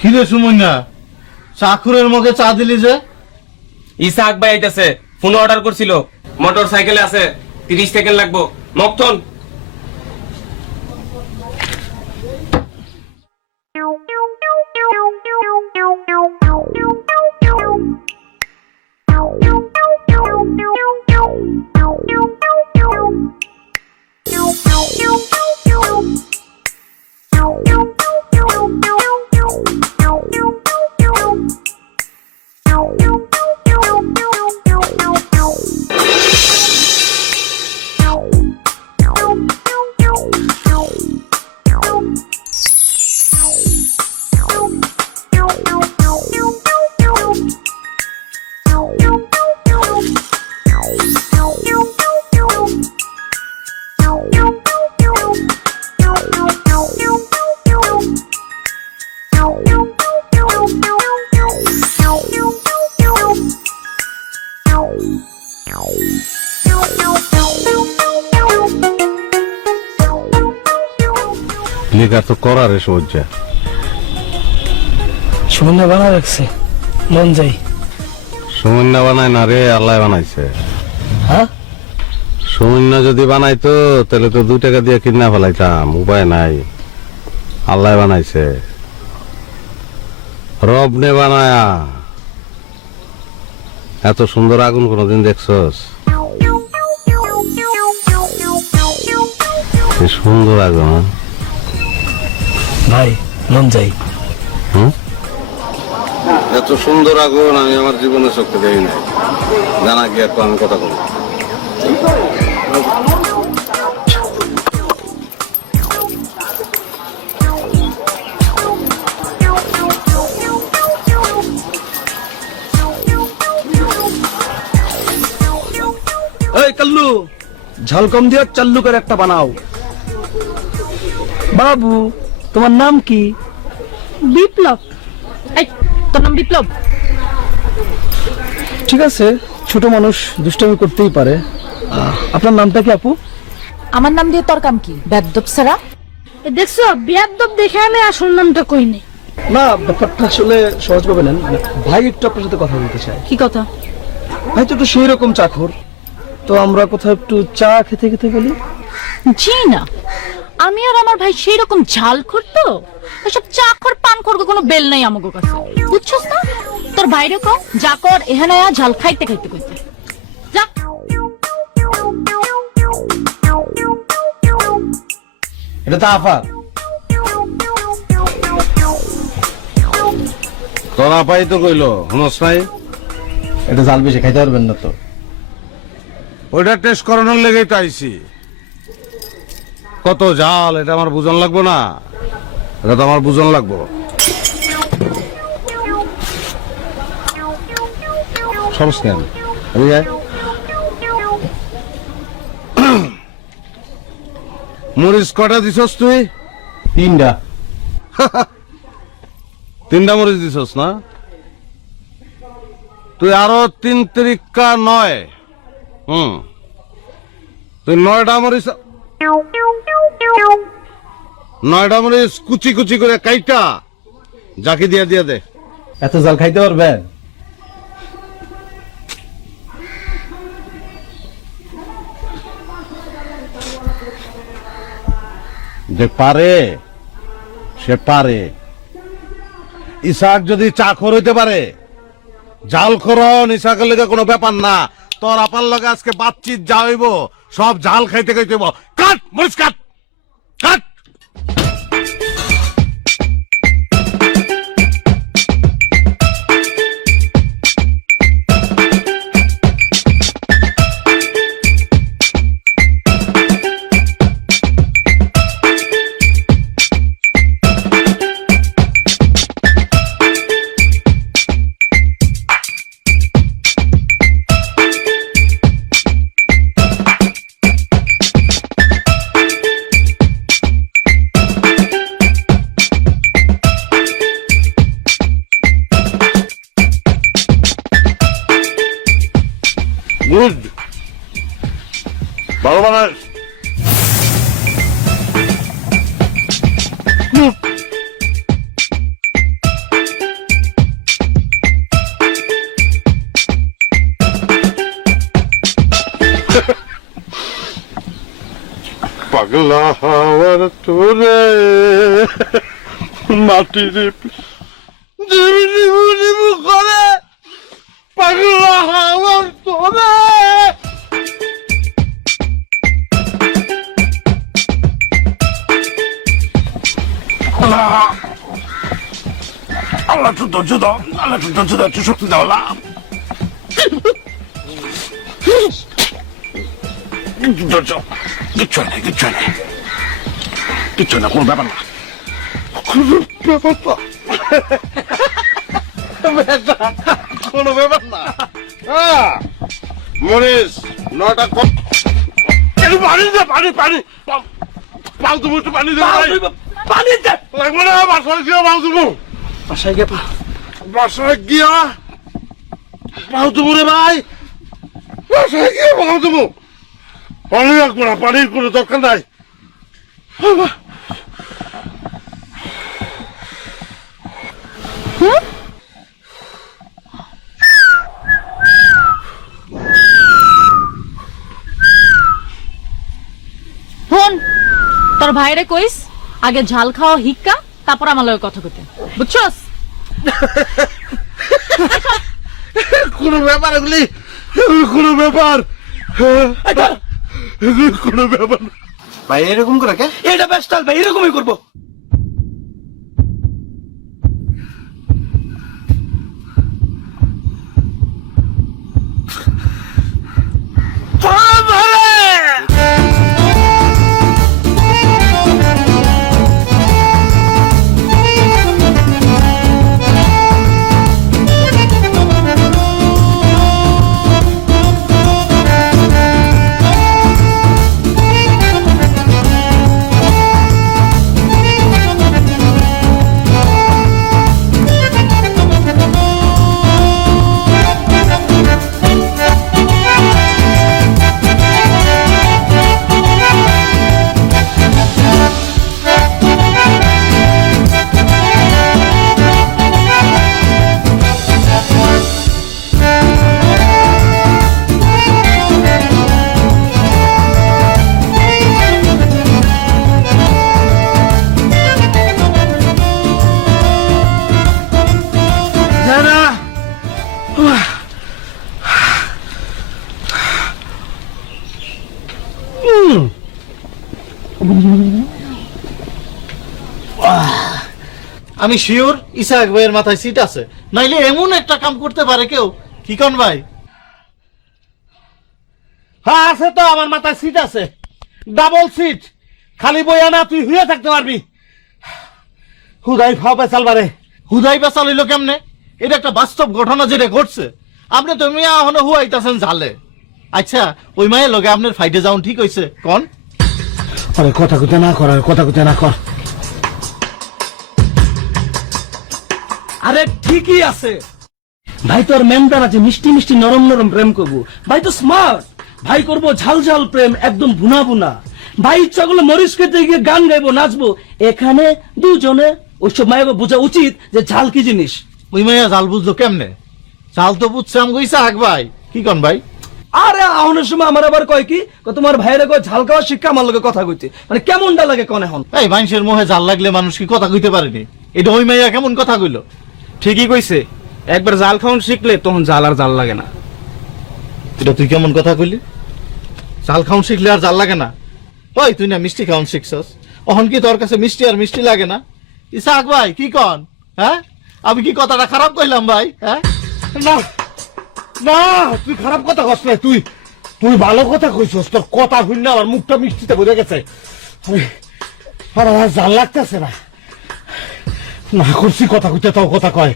খিরে সুমন্যা, চাকুরের মুখে চা দিলি যে? ইসাক ভাই আইতাছে, ফোন অর্ডার করছিল, মোটর সাইকেলে আছে, 30 সেকেন্ড লাগবো। মকথন লেখা তো করার সহ্যা। সুমন্যা বানা রাখছে, মন যাই। সুমন্যা বানায় না রে, আল্লাহ বানাইছে। হ্যাঁ, সুমন্যা যদি বানাইতো তাহলে তো 2 টাকা দিয়ে কিনা ফেলাইতাম, উপায় নাই। আল্লাহ বানাইছে, রব নে বানায়া। এত সুন্দর আগুন কোনদিন দেখছস? কি সুন্দর আগুন! ভাই মন যাই। এত সুন্দর আগুন আমি আমার জীবনে চোখে দেখি নাই। জানা গিয়ে তো আমি কথা বলি। এই কাল্লু, ঝাল কম দিয়ে চাল্লু করে একটা বানাও। বাবু, তোমার নাম কি? বিপ্লব। এই, তোর নাম বিপ্লব? ঠিক আছে, ছোট মানুষ দুষ্টামি করতেই পারে। আপনার নামটা কি আপু? আমার নাম দিয়ে তোর কাম কি? বেদ্যপ সারা। দেখছো, বেদ্যপ দেখে আমি আসল নামটা কই নাই। না, ব্যাপারটা আসলে সহজভাবে নেন। ভাই একটু আপনার সাথে কথা বলতে চাই। কি কথা? ভাই তো একটু সেই রকম চাকর, তো আমরা কোথাও একটু চা খেতে খেতে বলি। জি না, আমি আর আমার ভাই সেই রকম ঝাল করতো, এসব চাকর পান করবো কোনো বেল নাই আমাগো কাছে, বুঝছস না? তোর বাইরে কও যা কর, এখানে আয়া ঝাল খাইতে খাইতে কইতে যা। এটা তো আফার। তোরা পাই তো কইলো, শুনস নাই? এটা জাল বেশি খাইতে পারবেন না তো। ওইটা টেস্ট করানোর লেগেই তো আইছি। কত জাল এটা আমার বুঝন লাগবো না? এটা তো আমার বুঝন লাগবো। সমস্যা নেই, এদিকে আয়। মরিচ কটা দিছস তুই? 3টা। 3টা মরিচ দিছস না? তুই আরো 3 তিরিকা 9। তুই 9টা মরিচ, 9টা মরিচ কুচি কুচি করে কাইটা জাকি দিয়া দিয়া দে। এত জাল খাইতে পারবেন? যে পারে সে পারে। ইসাক যদি চাকর হইতে পারে, জাল খরন ইসাকের লেগে কোনো ব্যাপার না। তোর আপার লগে আজকে বাতচিত যা হইব সব জাল খাইতে খাইতে হইব। কাট মরিচ, কাট কাট। গুড, ভালো বানাস। পাগলা হাওয়ার তোরে মাটির করে পাগলা হাওয়ার তোরে আল্লাহ একটু ধৈর্য দাও, আল্লাহ একটু ধৈর্য দাও, একটু শক্তি দাও আল্লাহ। ধৈর্য, কিচ্ছু নেই, কিচ্ছু নেই, কিচ্ছু না, কোনো ব্যাপার না, কোনো ব্যাপার না, কোনো ব্যাপার না। মরিস নটা পানি দে, পানি পানি পাও তুমি একটু পানি দে, পানি দে লাগবে না, বাসায় গিয়ে পাও তুমি, বাসায় গিয়ে বাসায় গিয়া পাও তুমি রে ভাই, বাসায় গিয়ে পাও তুমি, পানি লাগবে না, পানির কোনো দরকার নাই। হন তোর ভাইরে কইস আগে ঝাল খাওয়া হিক্কা তারপর আমার লগে কথা কইতে, বুঝছস? কোনো ব্যাপার এগুলি, কোনো ব্যাপার, কোনো ব্যাপার না। ভাই এরকম করে কে? এটা বেস্ট ভাই, এরকমই করবো। আমি শিওর ইসাক ভাইয়ের মাথায় সিট আছে, নাইলে এমন একটা কাম করতে পারে কেউ? কি কন ভাই? হ্যাঁ আছে তো, আমার মাথায় সিট আছে, ডাবল সিট, খালি বইয়া না তুই হুয়ে থাকতে পারবি। হুদাই ফাও পেছাল বারে, হুদাই বেচা লইল কেমনে? এটা একটা বাস্তব ঘটনা যেটা ঘটছে। আপনি তো মিয়া এখনো হুয়াইতাছেন জালে। আচ্ছা ওই মায়ের লগে আপনার ফাইটে যাওন ঠিক হইছে কন? আরে কথা কইতে না কর, কথা কইতে না কর। আরে ঠিকই আছে ভাই, তোর মেমটার আছে মিষ্টি মিষ্টি নরম নরম প্রেম করবো। ভাই তো স্মার্ট, ভাই করবো ঝাল ঝাল প্রেম, একদম ভুনা ভুনা। ভাই ইচ্ছা করলে মরিচ খেতে গিয়ে গান গাইবো, নাচবো। এখানে দুজনে ওইসব মায়ের বোঝা উচিত যে ঝাল কি জিনিস। ওই মাইয়া জাল বুঝলো কেমনে? জাল তো বুঝছে আমগো ইসাক ভাই। কি কন ভাই? আরে আহনের সময় আমার আবার কয় কি, তোমার ভাইরে কয় ঝাল খাওয়া শিক্ষা, আমার লগে কথা কইতে, মানে কেমনটা লাগে কন এখন? এই মানুষের মোহে জাল লাগলে মানুষ কি কথা কইতে পারেনি? এটা ওই মাইয়া কেমন কথা কইলো? ঠিকই কইছে, একবার জাল খাওয়ান শিখলে তখন জাল আর জাল লাগে না। এটা তুই কেমন কথা কইলি? জাল খাওন শিখলে আর জাল লাগে না? ওই তুই না মিষ্টি খাওন শিখছস, অহন কি তোর কাছে মিষ্টি আর মিষ্টি লাগে না? ইসাক ভাই কি কন? হ্যাঁ আমি কি কথাটা খারাপ কইলাম ভাই? হ্যাঁ না না, তুই খারাপ কথা কস না, তুই তুই ভালো কথা কইছস, তোর কথা শুন না আমার মুখটা মিষ্টিতে ভরে গেছে। আর আমার জাল লাগতেছে না, না করছি কথা কইতে, তাও কথা কয়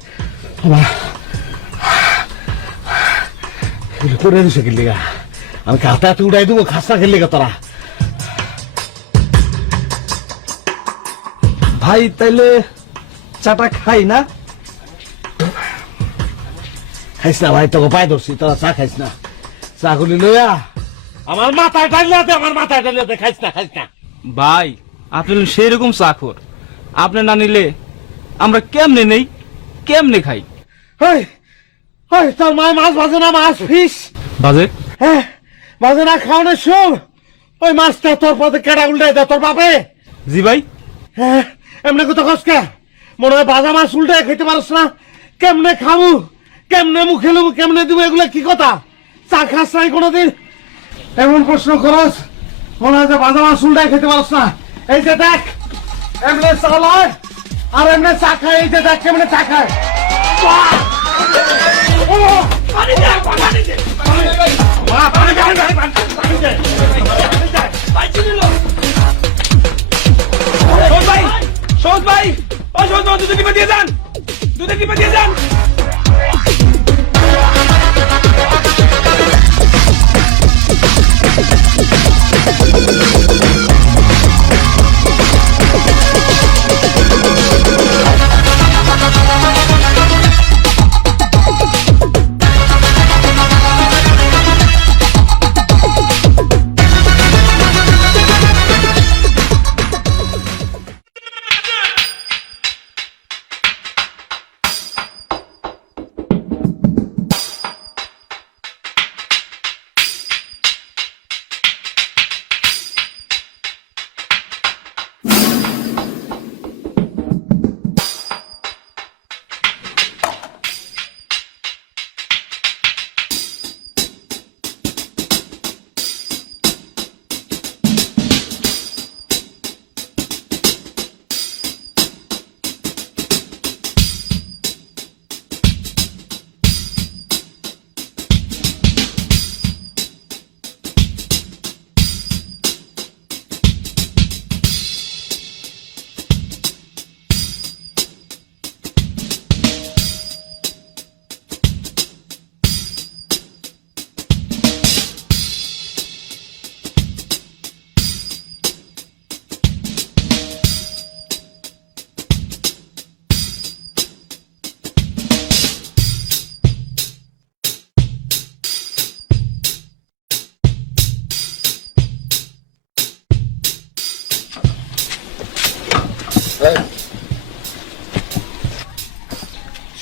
করে দিছে গেলিগা। আমি খাতা হাতে উড়াই দেবো, খাসা খেললিগা তোরা। ভাই তাইলে চাটা খাই না? খাইস না ভাই, তোকে পায়ে ধরছি, তোরা চা খাইস না, চা গুলি লইয়া আমার মাথায় টাইলে, আমার মাথায় টাইলে, খাইস না, খাইস না। ভাই আপনি সেই রকম চাকর, আপনি না নিলে আমরা কেমনে নেই, কেমনে খাই? তোর মায় মাছ ভাজে না, মাছ ফিস বাজে হ্যাঁ ভাজে না, খাওয়ানোর সব ওই মাছটা তোর পথে কেডা উল্টাই দে তোর বাপে। জি ভাই। হ্যাঁ, এমনি কত কষ্ট মনে হয় ভাজা মাছ উল্টায় খেতে পারস না। কেমনে খাবো, কেমনে মুখে নেবো, কেমনে দিব, এগুলো কি কথা? চা খাস নাই কোনোদিন, এমন প্রশ্ন করস মনে হয় যে ভাজা মাছ উল্টায় খেতে পারস না। এই যে দেখ এমনি চাল হয় আর এমনি চা খায়, এই যে দেখ কেমনে চা খায়। বাহ! ও, পানি দে, পানি দে, পানি দে, পানি দে, পানি দে, পানি দে। সহজ ভাই, সহজ ভাই, ও সহজ ভাই, দুধের ডিব্বা দিয়ে যান, দুধের ডিব্বা দিয়ে যান।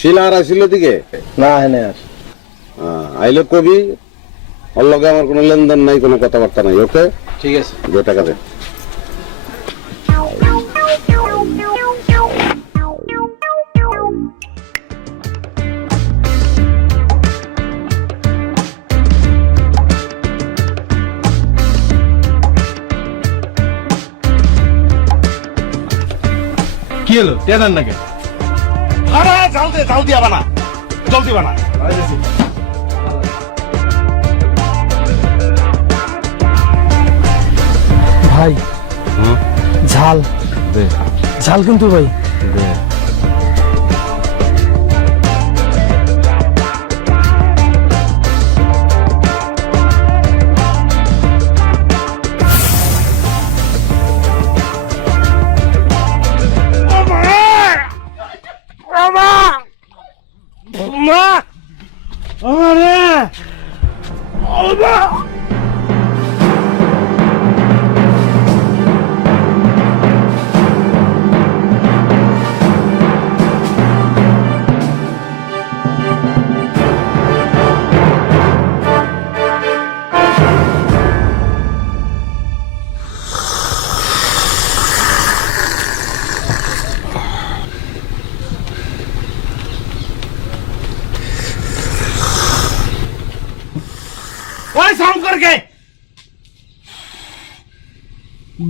শিলা আর আসিল দিকে না হেনে আর আইলে কবি, ওর লগে আমার কোনো লেনদেন নাই, কোনো কথাবার্তা নাই। ওকে, ঠিক আছে। যে টাকা দে। কি হলো টেনার নাকি? আরে জাল দিয়া বানা, জলদি বানা। ভাই ঝাল ঝাল কিন্তু ভাই। ওই সাউন্ড করকে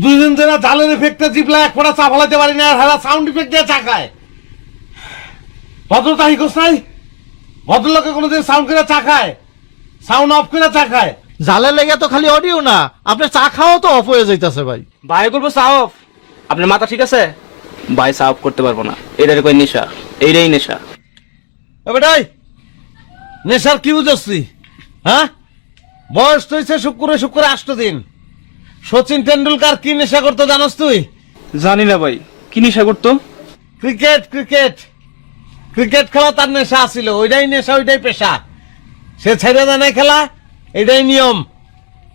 দুদিন ধরে জালের ইফেক্টে জিপলা এক ফোঁটা চা ফলাইতে পারি না, আর হারা সাউন্ড ইফেক্ট দিয়ে চা খায়। ভদ্রতা হিকোস নাই, ভদ্রলোকে কোনোদিন সাউন্ড করে চা খায়, সাউন্ড অফ করে চা খায়। জালে লেগে তো খালি অডিও না, আপনার চা খাওয়াও তো অফ হয়ে যাইতেছে ভাই। ভাই করবো চা অফ? আপনার মাথা ঠিক আছে? ভাই চা অফ করতে পারবো না, এটার কই নেশা, এইটাই নেশা। বেটাই নেশার কি বুঝছি? হ্যাঁ, বয়স তো হয়েছে শুক্রে 8 দিন। সচিন টেন্ডুলকার কি নেশা করতো জানোস তুই? জানি না ভাই, কি নেশা করতো? ক্রিকেট ক্রিকেট ক্রিকেট খেলা তার নেশা আছিল, ওইটাই নেশা, ওইটাই পেশা। সে ছেড়ে দেয় না খেলা, এটাই নিয়ম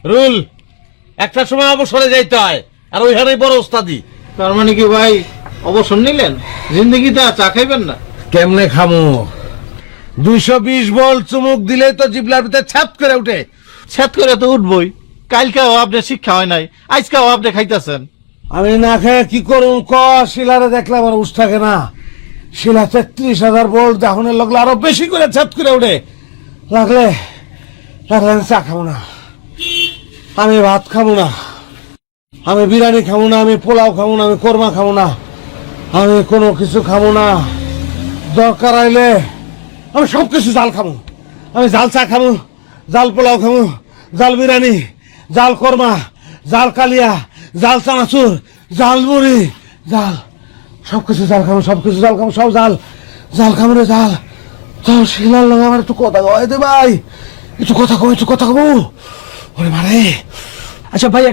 রুল। একটা সময় অবসরে যাইতে হয়, আর ওইখানেই বড় ওস্তাদি। তার মানে কি ভাই অবসর নিলেন, জিন্দগিতে আর চা খাইবেন না? কেমনে খামু? 220 ভোল্ট চুমুক দিলেই তো জিবলার ভিতরে ছাপ করে উঠে। ছ্যাত করে তো উঠবই, কালকেও আপনি শিক্ষা হয় নাই, আজকেও আপনি খাইতেছেন। আমি না খেয়ে কি করুন ক? শিলারে দেখলে আমার উস থাকে না। শিলা 33,000 ভোল্ট, দাহনের লাগলে আরো বেশি করে ছাপ করে উঠে। লাগলে আমি চা খাবো না, আমি ভাত খাবো না, আমি বিরিয়ানি খাবো না, আমি পোলাও খাবো না, আমি কোরমা খাবো না, আমি কোনো কিছু খাবো না। দরকার আইলে আমি সব কিছু জাল খাবো। আমি জাল চা খাবো, জাল পোলাও খাবো, জাল বিরিয়ানি, জাল কোরমা, জাল কালিয়া, জাল চানাচুর, জাল মুড়ি, জাল সবকিছু জাল খাবো, সবকিছু জাল খাবো, সব জাল জাল খাবো রে জাল। চল শিলার লগে আমার একটু কথা কয় দে ভাই, একটু কথা কব, একটু কথা কব। ওরে মারে। আচ্ছা ভাই,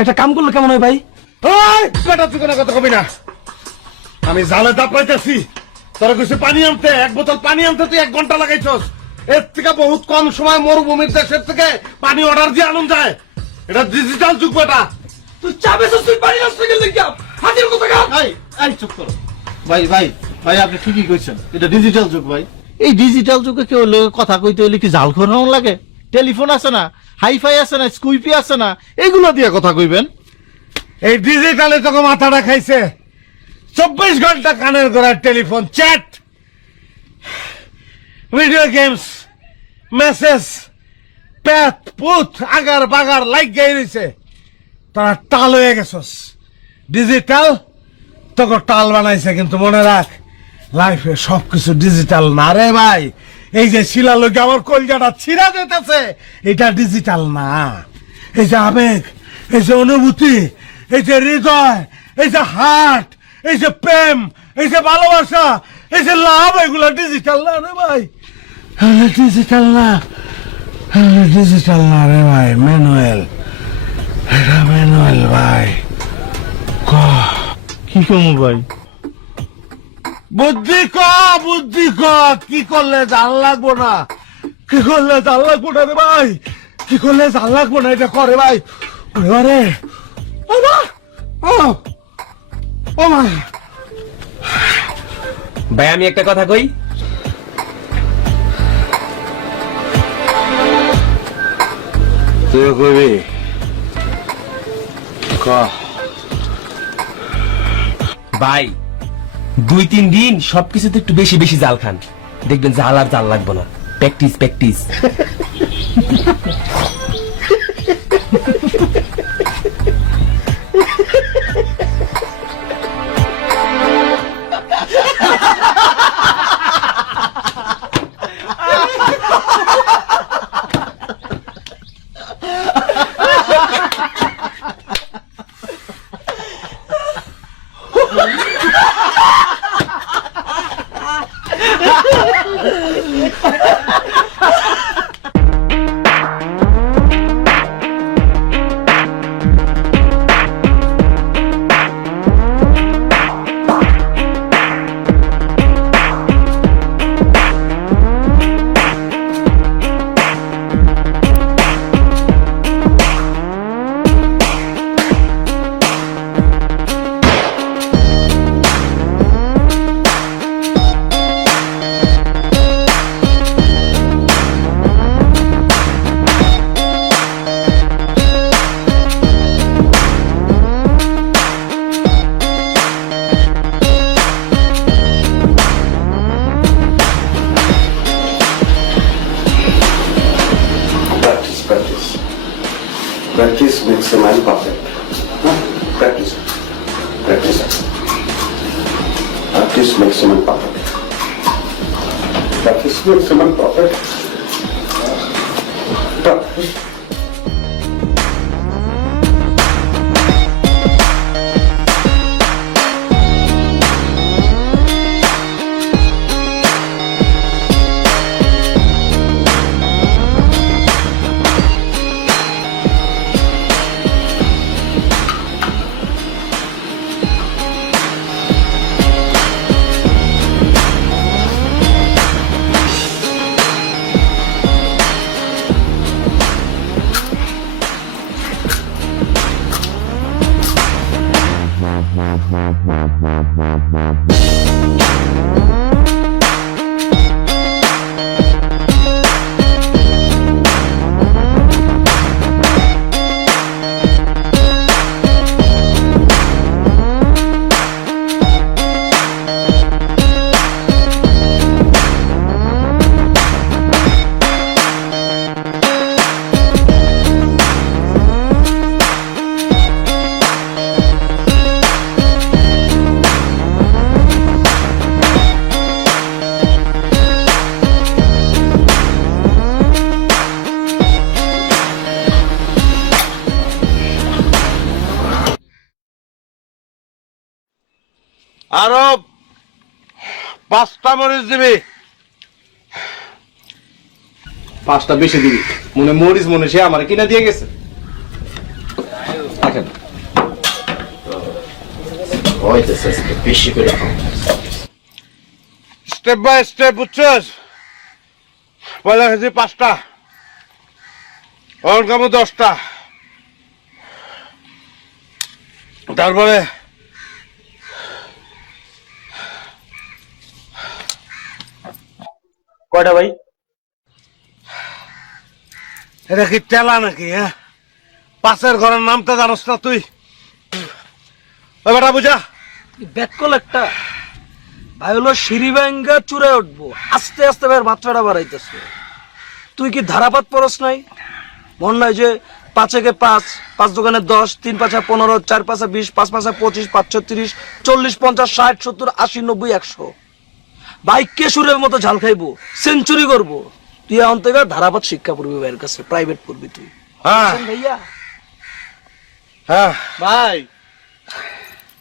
একটা কাম করলে কেমন হয় ভাই? ওই বেটা, তুই কোনো কথা কবি না। আমি জালে দাপাইতেছি, তোরা কিছু পানি আনতে, 1 বোতল পানি আনতে তুই 1 ঘন্টা লাগাইছস। এর থেকে বহুত কম সময় মরুভূমির দেশের থেকে পানি অর্ডার দিয়ে আনুন যায়। এটা ডিজিটাল যুগ বেটা। তুই চাবে তুই পানি নষ্ট করে লিখা হাজির কথা কা। এই চুপ করো ভাই, ভাই ভাই আপনি ঠিকই কইছেন, এটা ডিজিটাল যুগ ভাই। এই ডিজিটাল যুগে কেউ লোক কথা কইতে হইলে কি জাল খোরানো লাগে? টেলিফোন আছে না, হাইফাই আছে না, স্কুইপি আছে না, এগুলো দিয়ে কথা কইবেন। এই ডিজিটালে তোকে মাথাটা খাইছে। 24 ঘন্টা কানের গোড়ার telephone, chat, video games, message, প্যাথ পুথ আগার বাগার লাইক গাই রয়েছে। তারা টাল হয়ে গেছস। ডিজিটাল তোকে টাল বানাইছে, কিন্তু মনে রাখ লাইফে সবকিছু ডিজিটাল না রে ভাই। এই যে শিলা লোকে আমার কলজাটা ছিঁড়া যেতেছে, এটা ডিজিটাল না। এই যে আবেগ, এই যে অনুভূতি, এই যে হৃদয়, এই যে হার্ট, এই যে প্রেম, এই যে ভালোবাসা, এই যে লাভ, এগুলো ডিজিটাল না রে ভাই। ডিজিটাল না, ডিজিটাল না রে ভাই, ম্যানুয়াল। এটা ম্যানুয়াল ভাই। কি কমু ভাই? বুদ্ধি ক, বুদ্ধি ক। কি করলে জাল লাগবো না, কি করলে জাল লাগবো না রে ভাই, কি করলে জাল লাগবো না, এটা করে ভাই। ওরে বারে, ও মা, ও মা। ভাই আমি একটা কথা কই, তুই কবি ক। ভাই 2-3 দিন সবকিছুতে একটু বেশি বেশি জাল খান, দেখবেন জাল আর জাল লাগবো না। Practice practice. Practice makes a man perfect. Practice. Practice. Practice makes a man perfect. Practice makes a man perfect. Practice. আরো 5টা মরিচ দিবি। 5টা বেশি দিবি, মনে মরিচ মনে সে আমার কিনা দিয়ে গেছে। দেখেন বেশি করে স্টেপ বাই স্টেপ, বুঝছস? পয়লা খেয়েছি 5টা, ওর কামো 10টা, তারপরে কয়টা ভাই? এটা কি টেলা নাকি? হ্যাঁ, পাশের ঘরের নামটা জানোস না তুই? ওই বেটা বুঝা। ব্যাককল একটা ভাই হলো সিঁড়ি ভাঙ্গা চূড়ায় উঠবো, আস্তে আস্তে ভাইয়ের মাত্রাটা বাড়াইতেছে। তুই কি ধারাপাত পরস নাই? মন নাই যে 5 একে 5, 5 দোকানে 10, 3 5 15, 4 5 20, 5 5 25, 5 6 30, 40 50 60 70 80 90 100। ভাই কেশুরের মতো ঝাল খাইবো, সেঞ্চুরি করবো। তুই এখন থেকে ধারাপাত শিক্ষা পড়বি ভাইয়ের কাছে, প্রাইভেট পড়বি তুই। হ্যাঁ ভাইয়া হ্যাঁ ভাই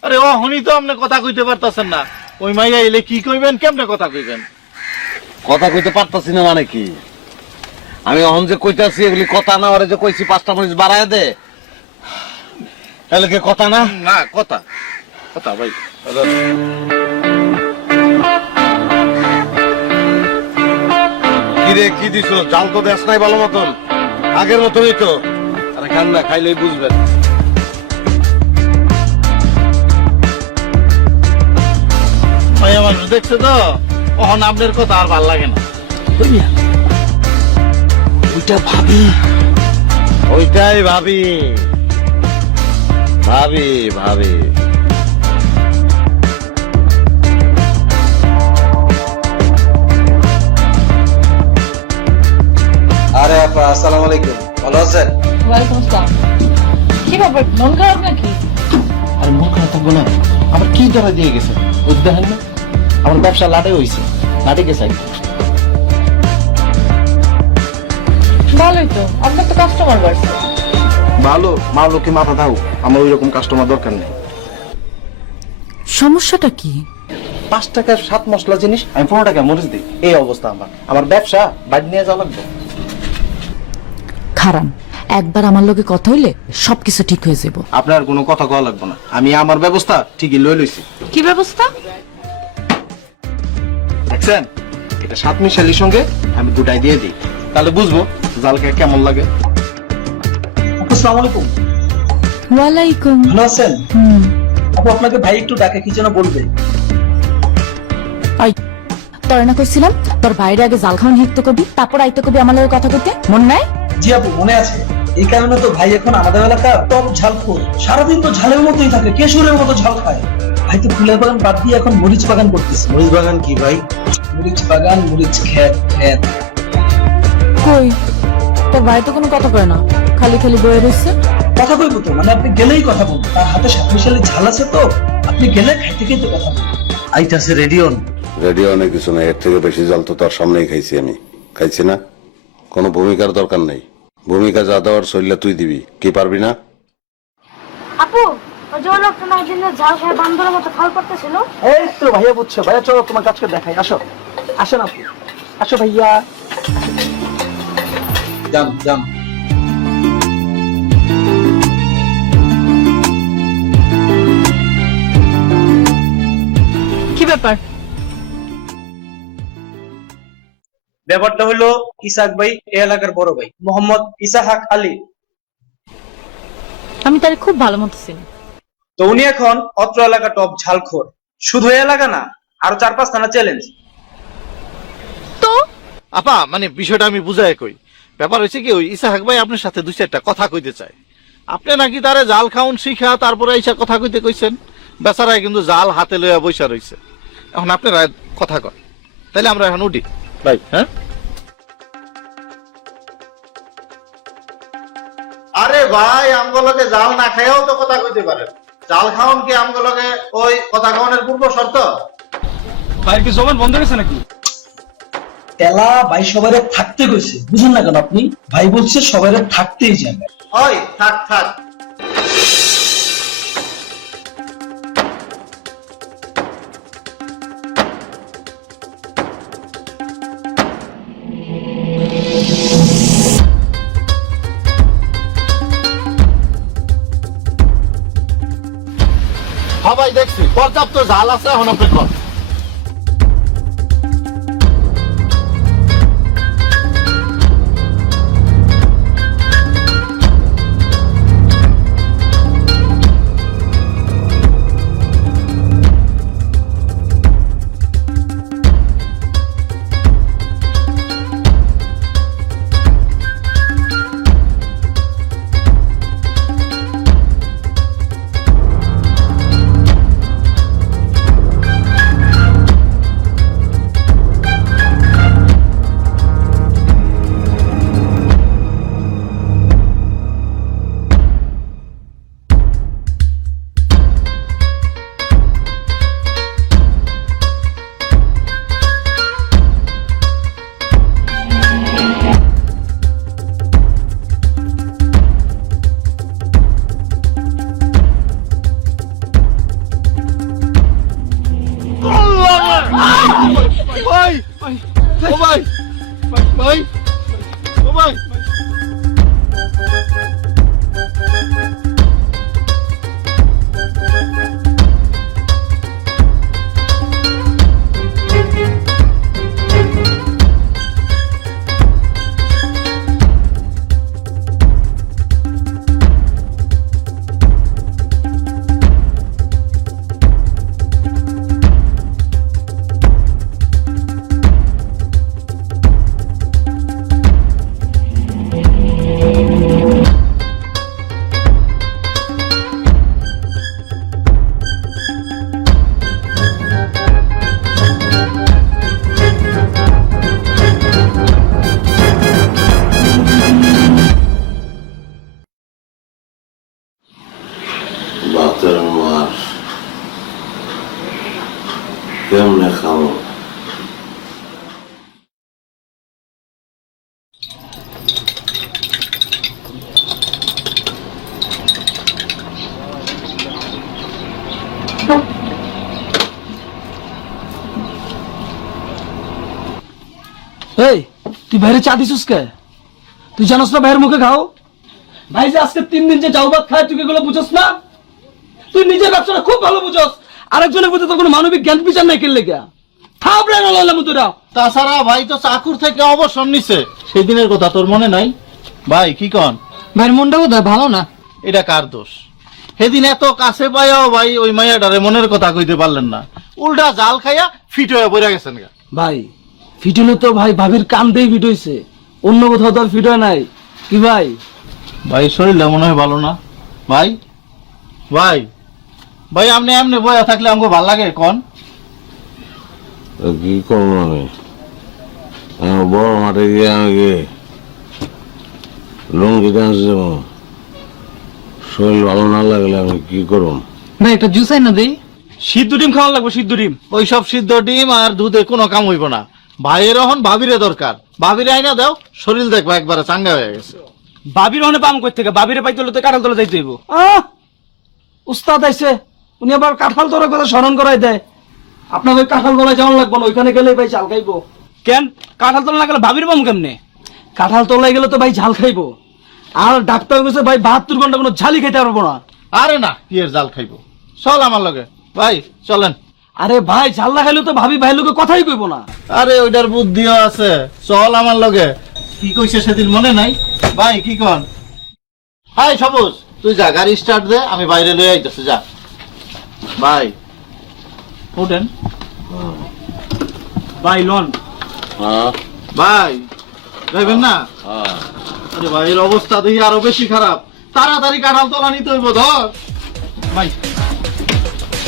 আরে অহনি তো আপনি কথা কইতে পারতাছেন না, ওই মাইয়া এলে কি কইবেন, কেমনে কথা কইবেন? কথা কইতে পারতাছি না মানে কি? আমি অহন যে কইতাছি এগুলি কথা না, ওরে যে কইছি 5টা মরিচ বাড়ায় দে, এগুলি কি কথা না? না কথা কথা ভাই। কিরে কি দিছ? জাল তো দেশ নাই ভালো মতন, আগের মতনই তো। আরে খান না, খাইলেই বুঝবেন। মাইয়া মানুষ দেখছে তো, অহন আপনার কথা আর ভাল লাগে না। ভাইয়া ওইটা ভাবি, ওইটাই ভাবি ভাবি ভাবি। আরে আপা, আসসালামু আলাইকুম, ভালো আছেন? ওয়ালাইকুম আসসালাম। কি ব্যাপার, মন খারাপ নাকি? আর মন খারাপ থাকবো না? আবার কি ধরা দিয়ে গেছে ওই দেখেন না, আমার ব্যবসা লাটে হইছে, লাটে গেছে। ভালোই তো, আপনার তো কাস্টমার বাড়ছে। ভালো মা লোকে মাথা দাও, আমার ওই রকম কাস্টমার দরকার নেই। সমস্যাটা কি? 5 টাকার 7 মশলা জিনিস আমি 15 টাকা মরিচ দিই, এই অবস্থা আমার। আমার ব্যবসা বাড়ি নিয়ে যাওয়া লাগবে। খারাপ, একবার আমার লগে কথা হইলে সবকিছু ঠিক হয়ে যাব। আপনার কোনো কথা কওয়া লাগবে না, আমি আমার ব্যবস্থা ঠিকই লই লইছি। কি ব্যবস্থা? দেখছেন, এটা 7 মিশালির সঙ্গে আমি 2টাই দিয়ে দিই, তাহলে বুঝবো জালকে কেমন লাগে। আসসালামু আলাইকুম। ওয়ালাইকুম। ভালো আছেন? আপু আপনাকে ভাই একটু ডাকে, কি যেন বলবে। তোর না কইছিলাম তোর বাইরে আগে জাল খাওয়ান হিকতে কবি, তারপর আইতে কবি আমার লগে কথা কইতে, মন নাই? জি আপু, মনে আছে। এই কারণে তো ভাই এখন আমাদের এলাকার টপ ঝালখোর, সারাদিন তো ঝালের মতোই থাকে, কেশুরের মতো ঝাল খায়। ভাই তো ফুলের বাগান বাদ দিয়ে এখন মরিচ বাগান করতেছে। মরিচ বাগান কি ভাই? মরিচ বাগান, মরিচ ক্ষেত ক্ষেত। কই তোর ভাই তো কোনো কথা কয় না, খালি খালি বয়ে রইছে। কথা কইবো তো, মানে আপনি গেলেই কথা বলবো। তার হাতে 7 মিশালি ঝাল আছে তো, আপনি গেলে খাইতে খাইতে কথা বলবো। আইতাছে রেডিয়ন। রেডিও অনেক কিছু না, এর থেকে বেশি জল তো তার সামনেই খাইছি আমি। খাইছি না? কোনো ভূমিকার দরকার নেই। ভূমিকা যা দেওয়ার শরীরে তুই দিবি, কি পারবি না? আপু, ওই যে লোকটা না দিন ঝাল খায় বান্দরের মতো খাল করতেছিল। এই তো ভাইয়া বুঝছো, ভাইয়া চলো তোমার কাজকে দেখাই, আসো আসো না আপু, আসো ভাইয়া। যান যান। কি ব্যাপার? ব্যাপারটা হলো ইসাক ভাই এই এলাকার বড় ভাই মোহাম্মদ ইসাহাক আলী। আমি তারে খুব ভালো মতো চিনি। তো উনি এখন অত্র এলাকা টপ ঝালখোর। শুধু এই এলাকা না, আরো 4-5 থানা চ্যালেঞ্জ। তো আপা মানে বিষয়টা আমি বুঝাই কই। ব্যাপার হয়েছে কি, ওই ইসাহাক ভাই আপনার সাথে 2-4টা কথা কইতে চায়। আপনি নাকি তারে জাল খাউন শিখা তারপরে এসে কথা কইতে কইছেন। বেচারায় কিন্তু জাল হাতে লইয়া বইসা রইছে। এখন আপনারা কথা কন, তাইলে আমরা এখন উঠি ভাই। হ্যাঁ আরে ভাই, আমগুলোকে জাল না খাইয়াও তো কথা কইতে পারেন। জাল খাওয়ান কি আমগুলোকে ওই কথা খাওয়ানোর পূর্ব শর্ত? ভাই কি জবান বন্ধ গেছে নাকি? তেলা ভাই সবারে থাকতে কইছে, বুঝুন না কেন আপনি? ভাই বলছে সবারে থাকতেই যাবে। ওই থাক থাক। দেখছি পর্যাপ্ত জাল আছে, এখন আপনি কর। ভাই ও ভাই ভাই ও ভাই ভাতের মার কেমনে খাবো? এই তুই বাইরে চা দিছিস কে? তুই জানোস না ভাইয়ের মুখে খাও? ভাই যে আজকে 3 দিন যে চাউ ভাত খায় তুই এগুলো বুঝছ না? তুই নিজের ব্যবসাটা খুব ভালো বুঝছ, আরেকজনের প্রতি তোর কোনো মানবিক জ্ঞান বিচার নাই কেন লেগা? থাবড়ে না লইলাম তোরা। তাছাড়া ভাই তো চাকুর থেকে অবসর নিছে, সেই দিনের কথা তোর মনে নাই? ভাই কি কন? ভাইয়ের মনটা বোধহয় ভালো না। এটা কার দোষ? সেদিন এত কাছে পাইয়াও ভাই ওই মাইয়াটারে মনের কথা কইতে পারলেন না, উল্টা জাল খাইয়া ফিট হয়ে পড়ে গেছেন গা। ভাই ফিট হলে তো ভাই ভাবির কান দিয়ে ফিট হয়েছে, অন্য কোথাও তো আর ফিট হয় নাই। কি ভাই? ভাই শরীরটা মনে হয় ভালো না। ভাই ভাই ভাই আপনি এমনি বয়া থাকলে আমাকে ভাল লাগে কন? কি করবো আমি? বড় মাঠে গিয়ে আমি লুঙ্গি ডান্স দেবো, শরীর ভালো না লাগলে আমি কি করব? ভাই একটা জুস আইনা দেই। সিদ্ধ ডিম খাওয়া লাগবে, সিদ্ধ ডিম। ওই সব সিদ্ধ ডিম আর দুধে কোনো কাম হইব না। ভাইয়ের এখন ভাবিরে দরকার, ভাবিরে আইনা দাও, শরীর দেখবা একবারে চাঙ্গা হয়ে গেছে। বাবির ওখানে পাম কই থেকে? বাবিরে পাইতে হলে তো কাঁঠাল তলে যাইতে হইব। উস্তাদ আইছে, উনি আবার কাঁঠাল তলার কথা স্মরণ করাই দেয়। আপনার ওই কাঁঠাল তলায় যাওয়ার লাগবে না, ওইখানে গেলেই ভাই ঝাল খাইবো। কেন কাঁঠাল তলা না গেলে বাবির পাম কেমনে? কাঁঠাল তলায় গেলে তো ভাই ঝাল খাইবো, আর ডাক্তার কইছে ভাই 72 ঘন্টা কোনো ঝালই খাইতে পারবো না। আরে না, কি এর জাল খাইবো? চল আমার লগে ভাই, চলেন। আরে ভাই ঝাল না খাইলে তো ভাবি ভাই লোকে কথাই কইবো না। আরে ওইটার বুদ্ধিও আছে, চল আমার লগে। কি কইছে সেদিন মনে নাই? ভাই কি কন? হাই সবুজ, তুই যা গাড়ি স্টার্ট দে, আমি বাইরে লয়ে আইতেছি, যা। ভাই উঠেন ভাই লন। ভাই, যাইবেন না? আরে ভাইয়ের অবস্থা দেখি আরো বেশি খারাপ, তাড়াতাড়ি কাঁঠাল তলা নিতে হইব। ধর ভাই,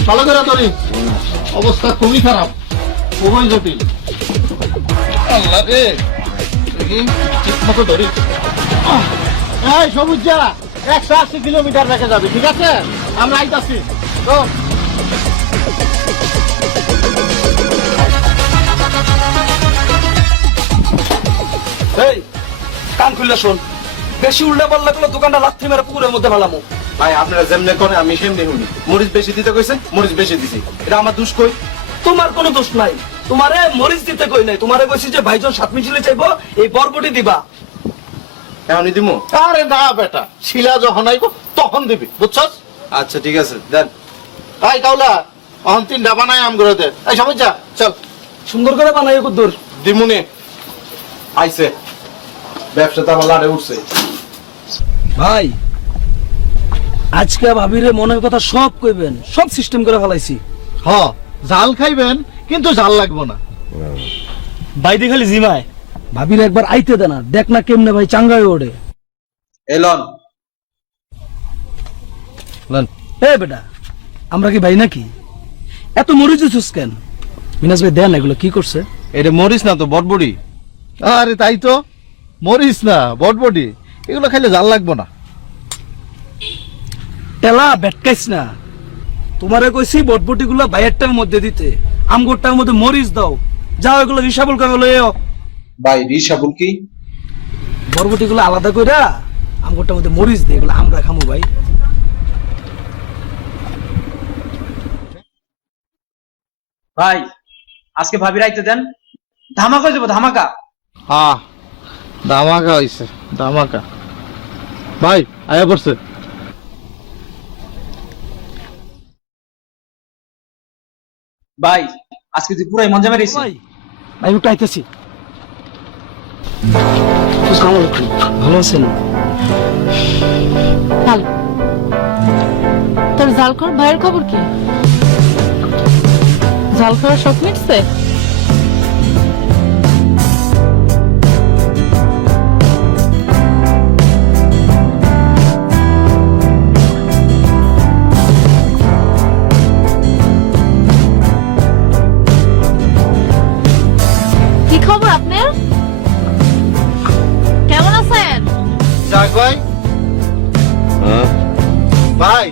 ভালো করে ধরি, অবস্থা খুবই খারাপ, খুবই জটিল। আল্লাহ রে, দেখি ঠিক মতো ধরি। এই সবুজ যা, 180 কিলোমিটার রেখে যাবে, ঠিক আছে? আমরা আইতাছি। এই কান খুললে শোন, বেশি উল্টা পাল্লা করলে দোকানটা লাথি মেরে পুকুরের মধ্যে ফেলামো। ভাই আপনারা যেমনে করে আমি সেমনি শুনি। মরিচ বেশি দিতে কইছে, মরিচ বেশি দিছি, এটা আমার দোষ কই? তোমার কোনো দোষ নাই, তোমারে মরিচ দিতে কই নাই, তোমারে কইছি যে ভাইজন সাত মিছিলে চাইবো, এই বরবটি দিবা। এখনই দিমু? আরে না বেটা, শিলা যখন আইব তখন দিবি, বুঝছস? আচ্ছা ঠিক আছে দেন। আই কাউলা অহন 3টা বানাই আম করে দে এই সবাই যা চল সুন্দর করে বানাই কদ্দুর। দিমুনি আইছে ব্যবসাতে আমার লাড়ে উঠছে। ভাই আজকে ভাবিরে মনের কথা সব কইবেন, সব সিস্টেম করে ফেলাইছি। হ জাল খাইবেন কিন্তু জাল লাগবো না। বাইরে খালি জিমায়, ভাবিরে একবার আইতে দে না, দেখ না কেমনে ভাই চাঙ্গায় ওড়ে। এলন এ বেটা আমরা কি ভাই নাকি? এত মরিচ দিছিস কেন? মিনাজ ভাই দেন এগুলো কি করছে? এটা মরিস না তো বটবড়ি। আরে তাই তো, মরিস না বটবডি, এগুলো খাইলে জাল লাগবো না। টেলা বেটকাইস না, তোমারে কইছি বটবটি গুলো বাইরেরটার মধ্যে দিতে, আমগোরটার মধ্যে মরিচ দাও। যাও এগুলো রিসাবল করে লইও। ভাই রিসাবুল কি? বরবটি গুলো আলাদা কইরা আমগোরটার মধ্যে মরিচ দে, এগুলো আমরা খামু ভাই। ভাই আজকে ভাবি রাইতে দেন, ধামাকা যাবো ধামাকা। হ্যাঁ ধামাকা হইছে ধামাকা। ভাই আয়া পড়ছে। ভাই আজকে তুই পুরাই মজা মেরেছিস। ভাই ভাই একটু আইতেছি। আসসালামু আলাইকুম, ভালো আছেন? ভালো। তোর জালখোর ভাইয়ের খবর কি? জাল খাওয়ার শখ মিটছে? কি খবর আপনার? কেমন আছেন? যাক ভাই। হ্যাঁ ভাই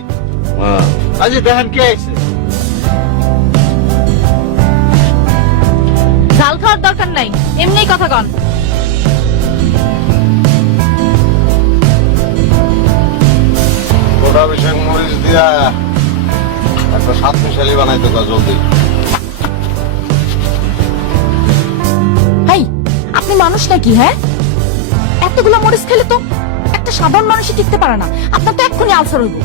হ্যাঁ আজ দেখেন কে আইছে। জাল খাওয়ার দরকার নাই, এমনি কথা কন। গোটা বিষয় মরিচ দিয়া একটা 7 মিশালি বানাইতে কয় জলদি। ভাই আপনি মানুষ নাকি? হ্যাঁ, এতগুলো মরিচ খেলে তো একটা সাধারণ মানুষই টিকতে পারে না। আপনার তো এক্ষুনি আলসার হইব।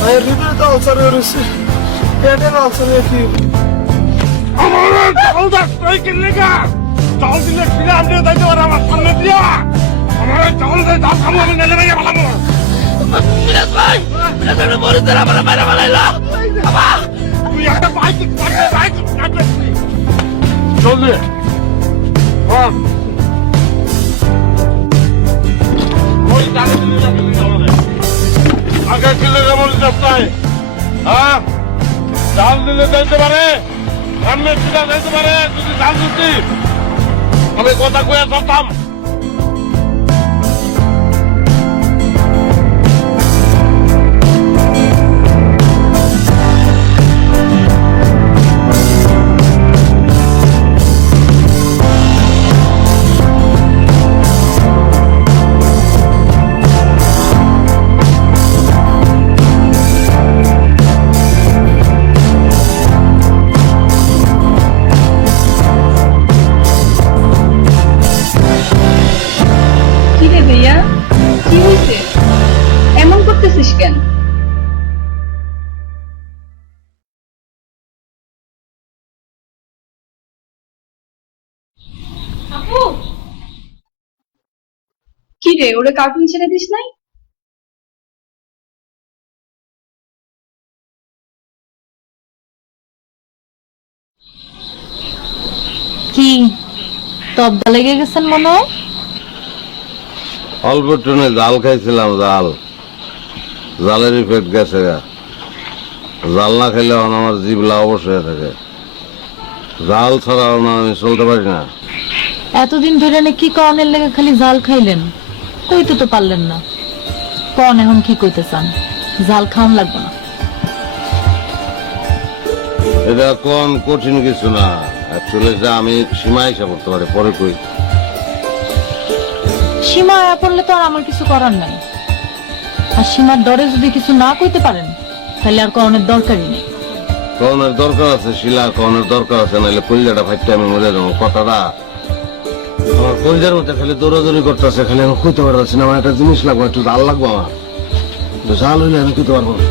ভাই হৃদয় তো আলসার হয়ে রয়েছে, পেটের আলসার হয়ে কি? আগে ছিল যেমন চেষ্টায়, হ্যাঁ জাল দিলে যাইতে পারে, সামনে ছিলা যাইতে পারে। যদি জাল দিতি আমি কথা কয়ে ধরতাম। কি রে ভাইয়া, কি হয়েছে? এমন করতেছিস কেন? আপু কি রে, ওরে কার্টুন ছেড়ে দিস নাই? কি তবদা লেগে গেছেন মনে হয়? অল্প টনে জাল খাইছিলাম, জাল জালেরই পেট গেছে গা। জাল না খেলে এখন আমার জিভলা অবশ্যই থাকে। জাল ছাড়াও না আমি চলতে পারি না। এতদিন ধরে না কি কনের লেগে খালি জাল খাইলেন, কইতে তো পারলেন না। কন এখন কি কইতে চান? জাল খাওয়ান লাগবে না। এটা কোন কঠিন কিছু না, অ্যাকচুয়ালি যা আমি সীমা হিসাব করতে পারি। পরে কই সীমা আয়া পড়লে তো আর আমার কিছু করার নাই। আর সীমার ডরে যদি কিছু না কইতে পারেন তাহলে আর কনের দরকারই নেই। কনের দরকার আছে, শিলা কনের দরকার আছে, নাহলে কলিজাটা ফাইটটা আমি মরে যাবো। কথাটা আমার কলিজার মধ্যে খালি দৌড়াদৌড়ি করতেছে, খালি আমি কইতে পারতেছি না। আমার একটা জিনিস লাগবে, একটু জাল লাগবে। আমার জাল হইলে আমি কইতে পারবো না।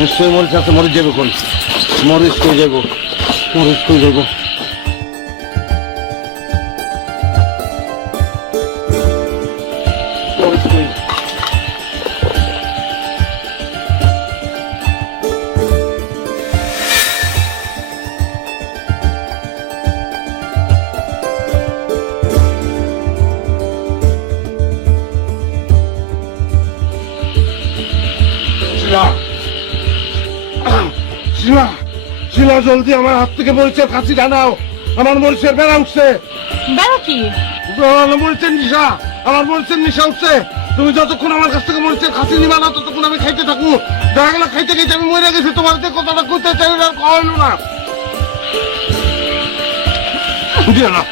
নিশ্চয়ই মরিচ আছে, মরিচ যাবো কোন? মরিচ কই যাবো? মরিচ কই যাবো? মরিচ কই? শিলা, শিলা, শিলা, জলদি আমার হাত থেকে মরিচের কাছিটা নাও। আমার মরিচের বেড়া উঠছে। বেড়া কি? মরিচের নিশা, আমার মরিচের নিশা উঠছে। তুমি যতক্ষণ আমার কাছ থেকে মরিচের কাছি নিবা না, ততক্ষণ আমি খাইতে থাকবো। দেখা গেল খাইতে খাইতে আমি মরে গেছি। তোমার যে কথাটা কইতে চাই না, কইলো না। দিও না।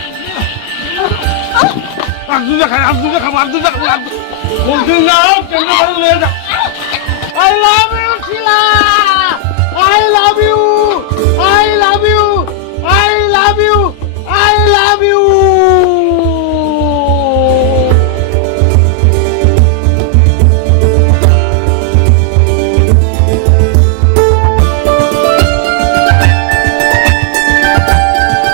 আর দুটা খাই, আর দুটা খাবো, আর দুটা খাবো। বলছি না, কেন লয়ে যা। I love you, Shila.